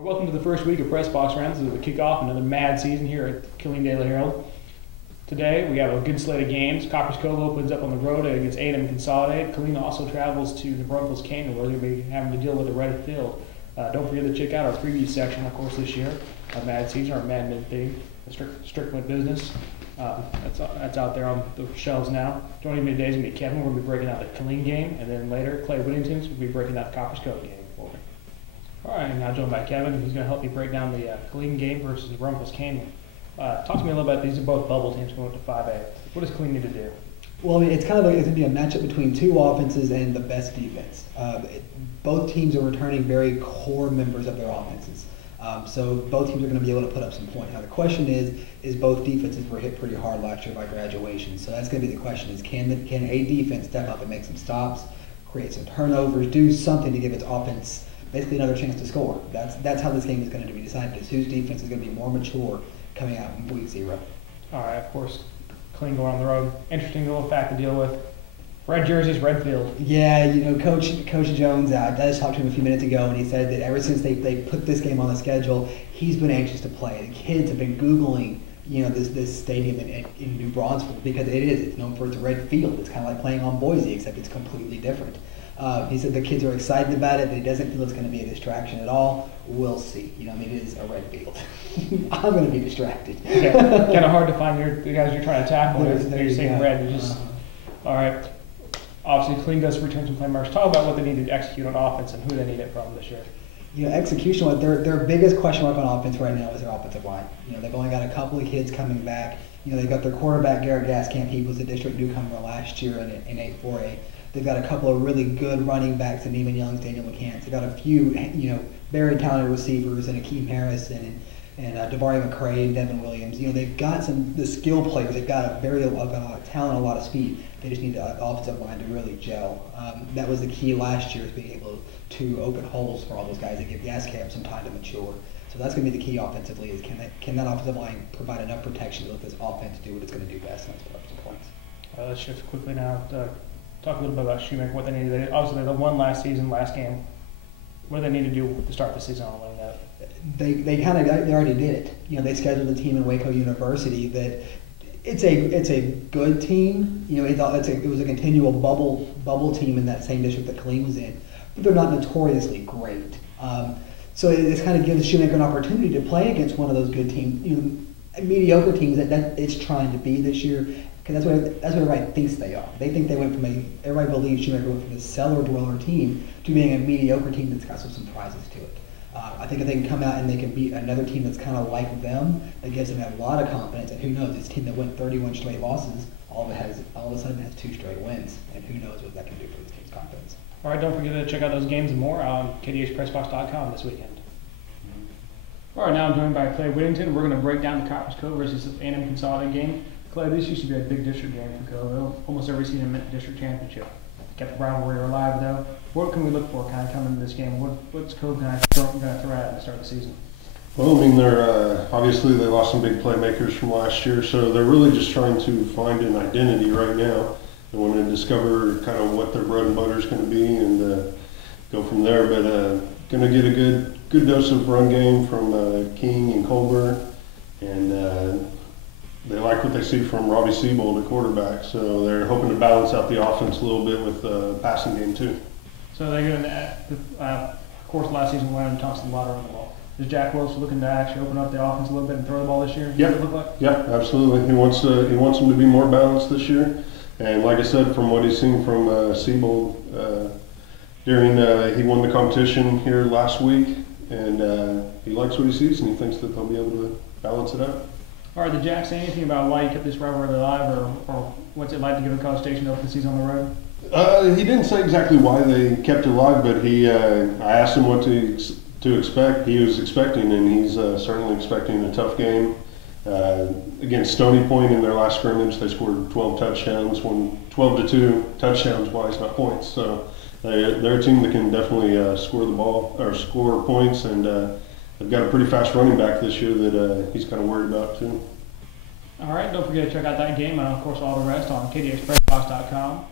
Welcome to the first week of Pressbox rounds as we kick off another mad season here at Killeen Daily Herald. Today we have a good slate of games. Copperas Cove opens up on the road against A&M Consolidated. Killeen also travels to the Braunfels Canyon where they'll be having to deal with a red field. Don't forget to check out our preview section, of course, this year. Our mad season, our mad mid thing, strict business. That's out there on the shelves now. Joining me today is going to be Kevin. We're going to be breaking out the Killeen game, and then later Clay Wittington will be breaking out the Copperas Cove game for me. All right, now joined by Kevin, who's going to help me break down the Killeen game versus the Braunfels Canyon. Talk to me a little bit. These are both bubble teams going up to 5A. What does Killeen need to do? Well, it's kind of like it's going to be a matchup between two offenses and the best defense. Both teams are returning very core members of their offenses. So both teams are going to be able to put up some points. Now the question is both defenses were hit pretty hard last year by graduation. So that's going to be the question: is can a defense step up and make some stops, create some turnovers, do something to give its offense basically another chance to score? That's how this game is going to be decided. Is whose defense is going to be more mature coming out in week 0. All right, of course, Killeen going on the road. Interesting little fact to deal with. Red jerseys, red field. Yeah, you know, Coach Jones, I just talked to him a few minutes ago, and he said that ever since they put this game on the schedule, he's been anxious to play. The kids have been Googling, you know, this stadium in New Braunfels because it's known for its red field. It's kind of like playing on Boise, except it's completely different. He said the kids are excited about it, but he doesn't feel it's going to be a distraction at all. We'll see. You know, I mean, it is a red field. I'm going to be distracted. Okay. Kind of hard to find the guys you're trying to tackle. They're saying red. You just all right. Obviously, Killeen does return some playmakers. Talk about what they need to execute on offense and who they need it from this year. You know, execution. Their biggest question mark on offense right now is their offensive line. You know, they've only got a couple of kids coming back. You know, they've got their quarterback Garrett Gaskamp. He was a district newcomer last year in 8-4A. They've got a couple of really good running backs in Neiman Youngs, Daniel McCants. They've got a few, you know, very talented receivers and Akeem Harris and Davari McCray and Devin Williams. You know, they've got the skill players. They've got a lot of talent, a lot of speed. They just need the offensive line to really gel. That was the key last year, is being able to open holes for all those guys and give Gaskamp some time to mature. So that's going to be the key offensively, is can that offensive line provide enough protection to let this offense do what it's going to do best, and that's put up some points. Let's shift quickly now. Talk a little bit about Shoemaker, what they need to do. Obviously, they won last game. What do they need to do to start the season on winning that? They already did it. You know, they scheduled a team in Waco University that it's a good team. You know, it was a continual bubble team in that same district that Killeen was in, but they're not notoriously great. So it kind of gives Shoemaker an opportunity to play against one of those good teams, you know, mediocre teams that it's trying to be this year. Because that's what everybody thinks they are. They think they went from everybody believes Shoemaker went from a cellar dweller team to being a mediocre team that's got some surprises to it. I think if they can come out and they can beat another team that's kind of like them, that gives them a lot of confidence. And who knows, this team that went 31 straight losses, all of a sudden has 2 straight wins. And who knows what that can do for this team's confidence. All right, don't forget to check out those games and more on kdhpressbox.com this weekend. All right, now I'm joined by Clay Wittington. We're going to break down the Copperas Cove versus A&M Consolidated game. Clay, this used to be a big district game for Cove. Almost every season meant district championship. Kept the rivalry alive, though. What can we look for kind of coming into this game? What's Cove going to throw at the start of the season? Well, I mean, they're obviously they lost some big playmakers from last year, so they're really just trying to find an identity right now. They want to discover kind of what their bread and butter is going to be and go from there. But going to get a good dose of run game from King and Colbert, and they like what they see from Robbie Siebold, the quarterback, so they're hoping to balance out the offense a little bit with the passing game too. So they're going to, of course, last season Wyoming tossed a lot around the ball. Is Jack Wilson looking to actually open up the offense a little bit and throw the ball this year? Yeah, absolutely. He wants them to be more balanced this year, and like I said, from what he's seen from Siebold he won the competition here last week, and he likes what he sees, and he thinks that they'll be able to balance it out. All right, did Jack say anything about why you kept this rivalry alive, or what's it like to give a College Station to open the season on the road? He didn't say exactly why they kept it alive, but I asked him what to expect. He was expecting, and he's certainly expecting a tough game. Against Stony Point in their last scrimmage, they scored 12 touchdowns, won 12-2 touchdowns wise, not points. So they're a team that can definitely score the ball or score points, and they've got a pretty fast running back this year that he's kind of worried about too. All right, don't forget to check out that game and, of course, all the rest on kdhpressbox.com.